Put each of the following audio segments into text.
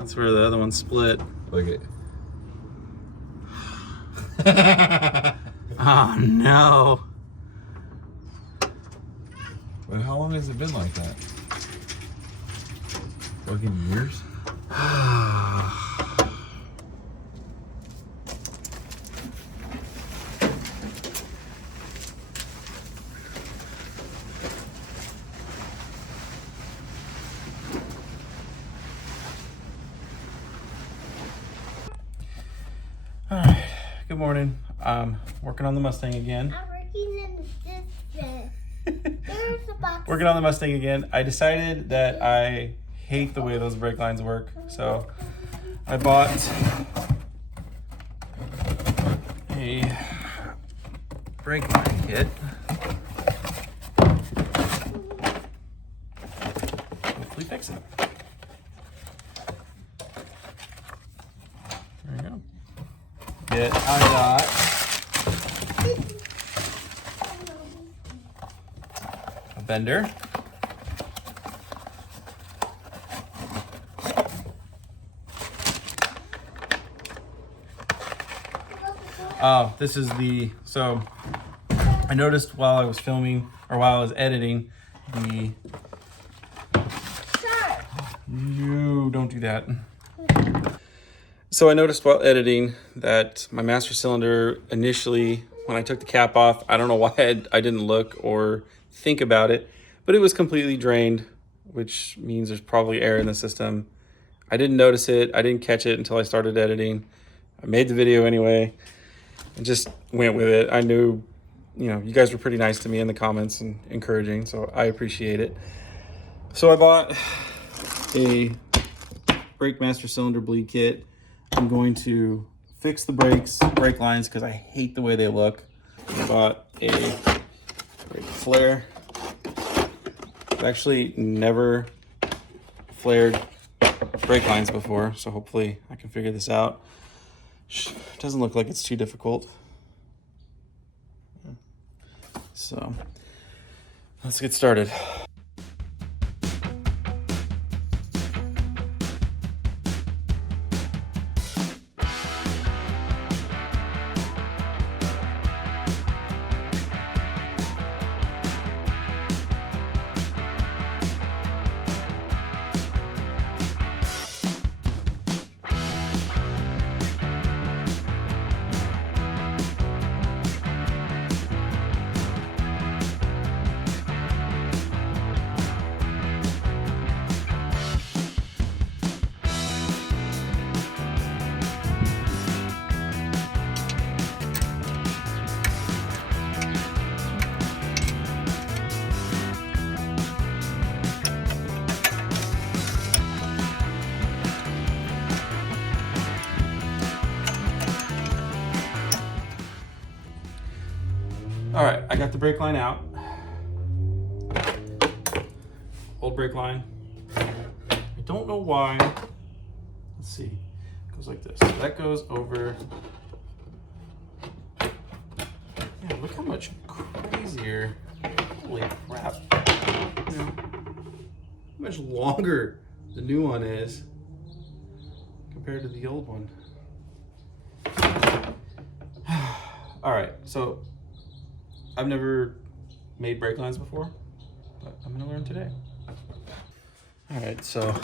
That's where the other one split. Look at Oh no. But how long has it been like that? Fucking years? Alright, good morning. Working on the Mustang again. I'm working in the distance. There's a box. Working on the Mustang again. I decided that I hate the way those brake lines work, so I bought a brake line kit. Hopefully fix it. There you go. I got a bender. Oh, this is so I noticed while I was filming, or while I was editing, you don't do that. So I noticed while editing that my master cylinder initially, when I took the cap off, I don't know why I didn't look or think about it, but it was completely drained, which means there's probably air in the system. I didn't notice it. I didn't catch it until I started editing. I made the video anyway and just went with it. I knew, you guys were pretty nice to me in the comments and encouraging, so I appreciate it. So I bought a brake master cylinder bleed kit. I'm going to fix the brake lines because I hate the way they look. I bought a brake flare. I've actually never flared brake lines before, so hopefully I can figure this out. It doesn't look like it's too difficult. So let's get started. All right, I got the brake line out. Old brake line. I don't know why. Let's see. It goes like this. That goes over. Yeah, look how much crazier. Holy crap. How much longer the new one is compared to the old one. All right, so I've never made brake lines before, but I'm gonna learn today. All right, so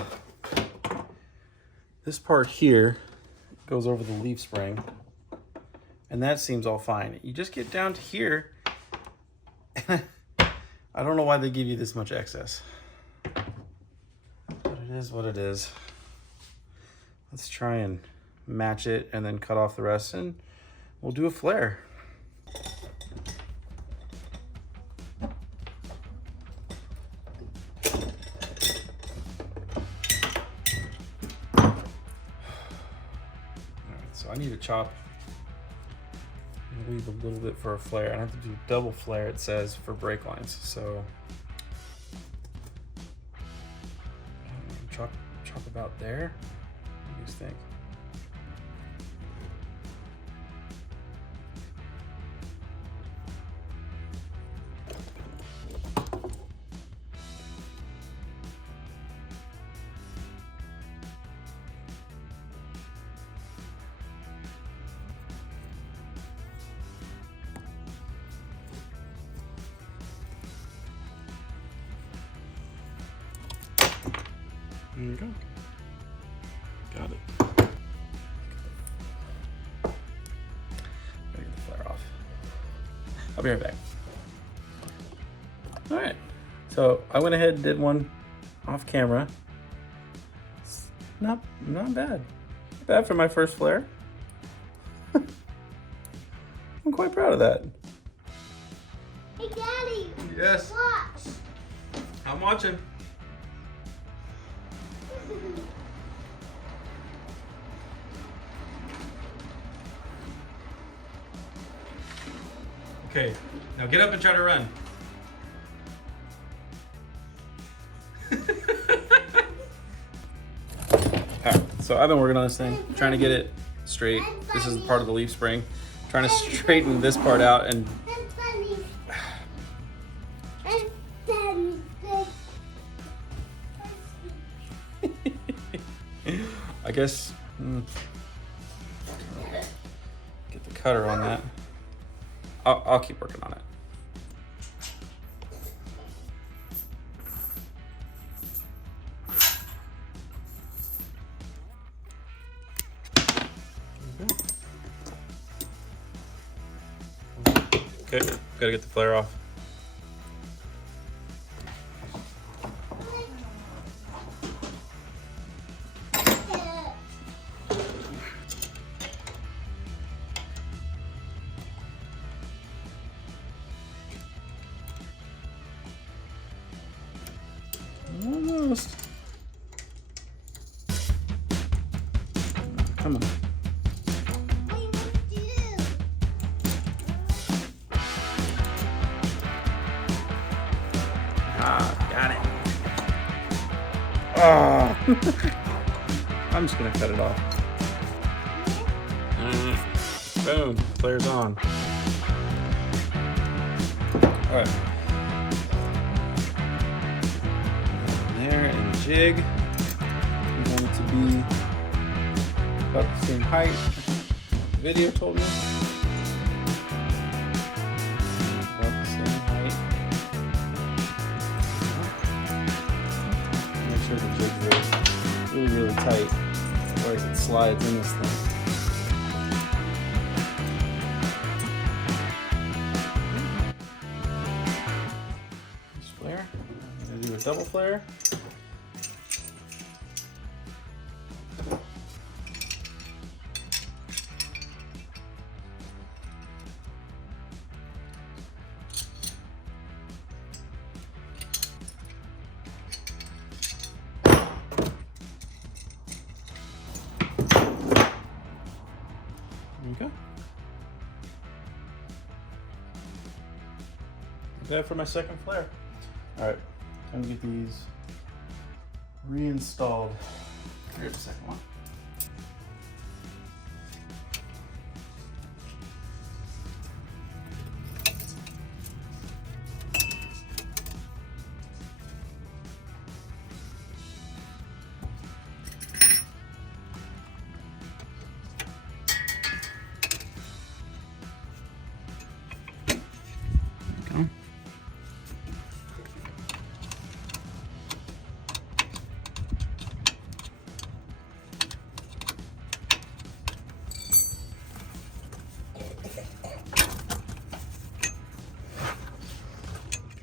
this part here goes over the leaf spring, and that seems all fine. You just get down to here, I don't know why they give you this much excess, but it is what it is. Let's try and match it and then cut off the rest, and we'll do a flare. So I need to chop and leave a little bit for a flare. I have to do double flare, it says, for brake lines. So chop about there. What do you guys think? There you go. Got it. Gotta get the flare off. I'll be right back. All right. So I went ahead and did one off camera. It's not bad. Not bad for my first flare. I'm quite proud of that. Hey, Daddy. Yes. Watch. I'm watching. Okay, now get up and try to run. Alright, so I've been working on this thing, trying to get it straight. This is part of the leaf spring. Trying to straighten this part out and And funny. And funny. I guess get the cutter on that. I'll keep working on it. Okay, gotta get the flare off. Almost. Come on. Ah, got it. Ah. I'm just gonna cut it off. Boom, flare's on. All right. There and the jig. We want it to be about the same height. The video told me. About the same height. Make sure the jig's really tight, otherwise it slides in this thing. Flare. I'm gonna do a double flare. There you go. That for my second flare. All right, time to get these reinstalled. Here's the second one. Go.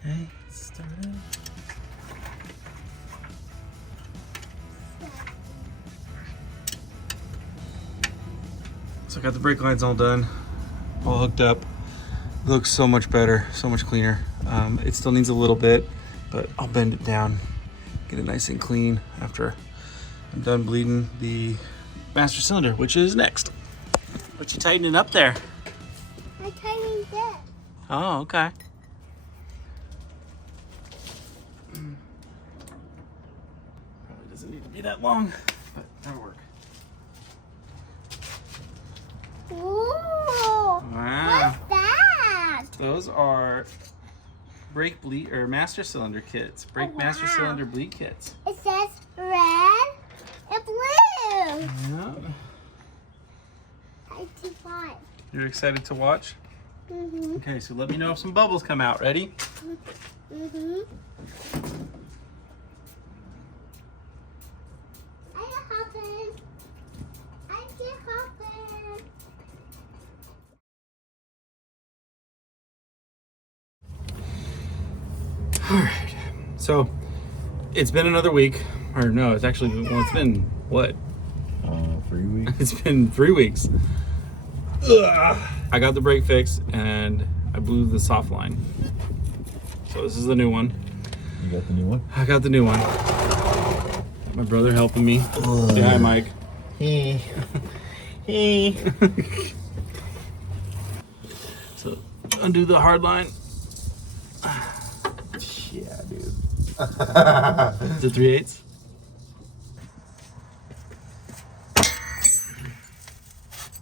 Okay, started. So I got the brake lines all done, all hooked up. Looks so much better, so much cleaner. It still needs a little bit, but I'll bend it down, get it nice and clean after I'm done bleeding the master cylinder, which is next. What you tightening up there? I tightened this. Oh, okay. Probably doesn't need to be that long, but that'll work. Ooh. Wow. What's that? Those are brake bleed or master cylinder kits. Brake Oh, master wow. cylinder bleed kits. It says red and blue. Yeah. 95. You're excited to watch? Mm-hmm. Okay, so let me know if some bubbles come out. Ready? Mm-hmm. All right. So it's been another week, or no, it's actually, well, it's been what? 3 weeks. It's been 3 weeks. Ugh. I got the brake fixed and I blew the soft line. So this is the new one. You got the new one? I got the new one. My brother helping me. Say hi, Mike. Hey. Hey. So undo the hard line. Yeah, dude. Is it 3/8?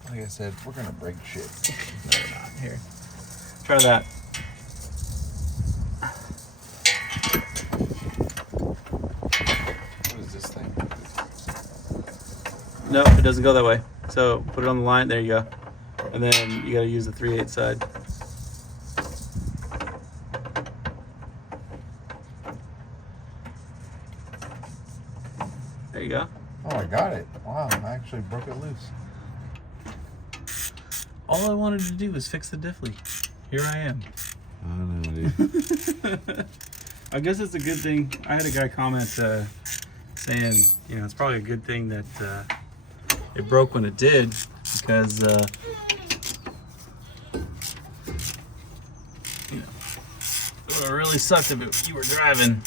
Like I said, we're gonna break shit. No, we're not. Here. Try that. What is this thing? No, it doesn't go that way. So put it on the line. There you go. And then you got to use the 3/8 side. There you go. Oh, I got it. Wow, I actually broke it loose. All I wanted to do was fix the diffly. Here I am. I don't know, dude. I guess it's a good thing. I had a guy comment saying, you know, it's probably a good thing that it broke when it did, because you know, it would have really sucked if you were driving.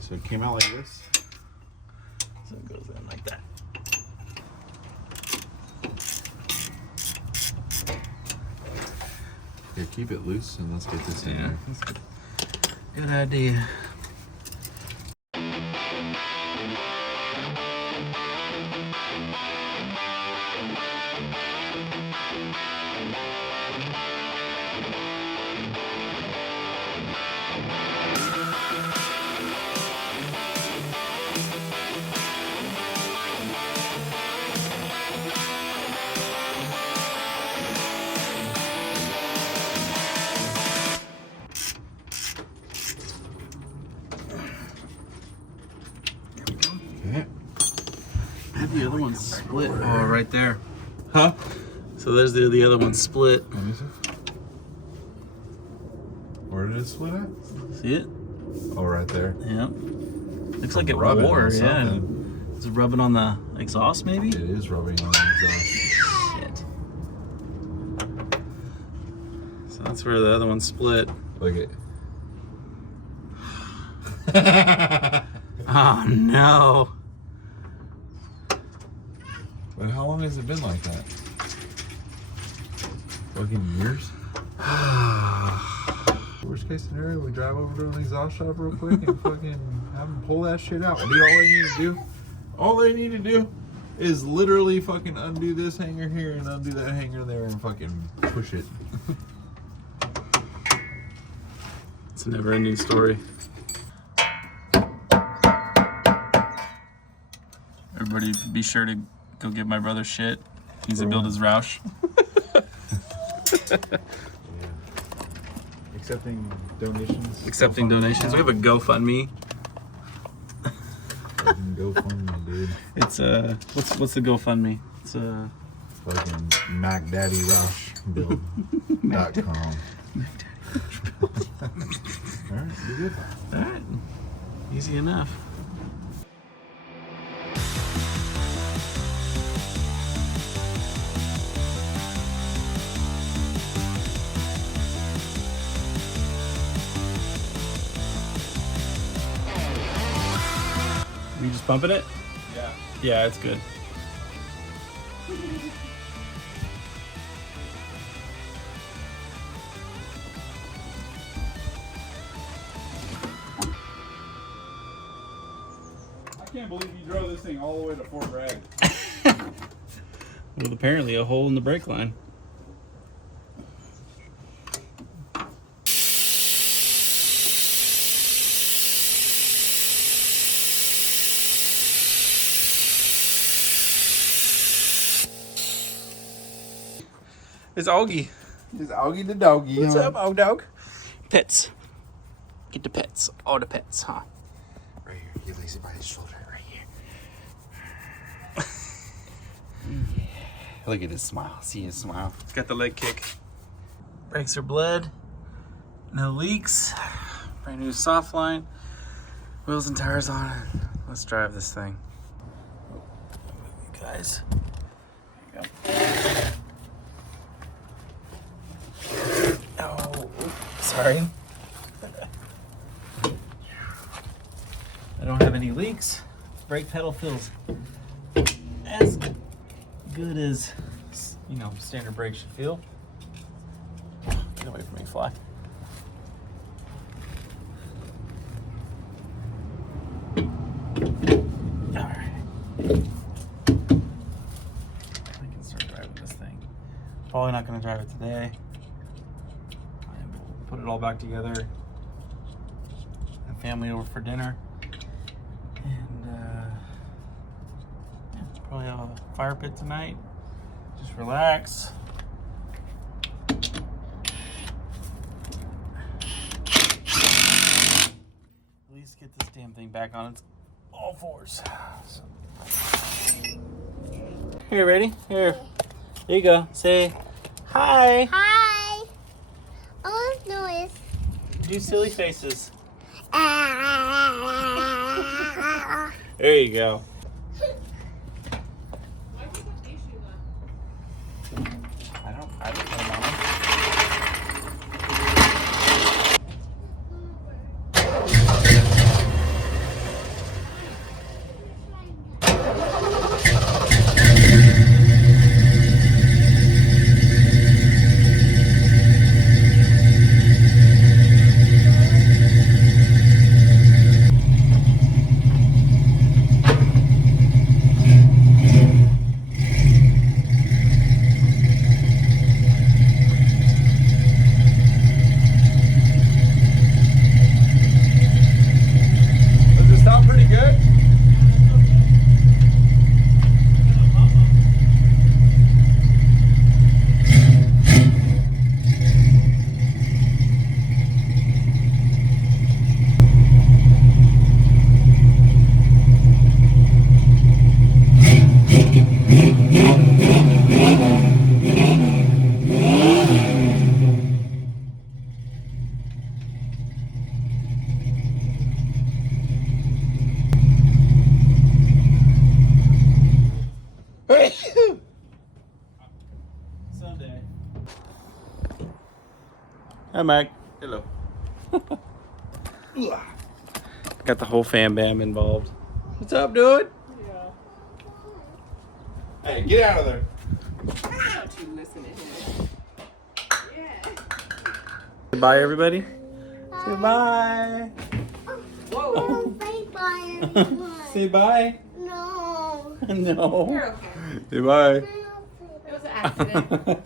So it came out like this. So it goes in like that. Here, keep it loose and let's get this in Yeah, there. that's good. Good idea. Okay. I had the other one split. Oh, right there. Huh? So there's the other one split. Let me see. Where did it split at? See it? Oh, right there. Yeah. Looks like it Rubbing wore. on Yeah. something. Is it rubbing on the exhaust, maybe? It is rubbing on the exhaust. Shit. So that's where the other one split. Look at. Oh no. But how long has it been like that? Fucking years? Worst case scenario, we drive over to an exhaust shop real quick and fucking have them pull that shit out. Dude, all they need to do is literally fucking undo this hanger here and undo that hanger there and fucking push it. It's a never-ending story. Everybody be sure to go give my brother shit. He's to build his Roush. Accepting donations. Accepting donations. We have a GoFundMe. Fucking GoFundMe, dude. It's what's the GoFundMe? It's Fucking MacDaddyRoushBuild.com. Alright, you're good. Alright. Easy enough. You just pumping it? Yeah. Yeah, it's good. I can't believe you drove this thing all the way to Fort Bragg. With apparently a hole in the brake line. It's Augie. It's Augie the doggy. What's up, old dog? Pets. Get the pets. All the pets, huh? Right here. Get Lacey by his shoulder. Right here. Look at his smile. See his smile. It's got the leg kick. Brakes are bled. No leaks. Brand new soft line. Wheels and tires on it. Let's drive this thing. You guys. There you go. Oh, sorry. I don't have any leaks. Brake pedal feels as good as, you know, standard brakes should feel. Get away from me, fly. Alright. I can start driving this thing. Probably not going to drive it today. I will put it all back together. Have family over for dinner. And yeah, probably have a fire pit tonight. Just relax. At least get this damn thing back on its all fours. So. Here, ready? Here. There you go. Say hi. Hi. Oh, noise. Do silly faces. There you go. I don't put them on. Does it sound pretty good? Sunday. Hi, Mike. Hello. Got the whole fam bam involved. What's up, dude? Hey, get out of there. Don't you listen to him. Yeah. Goodbye, everybody. Say bye. Whoa. Bye bye. Say bye. No. No. You're okay. Say bye. It was an accident.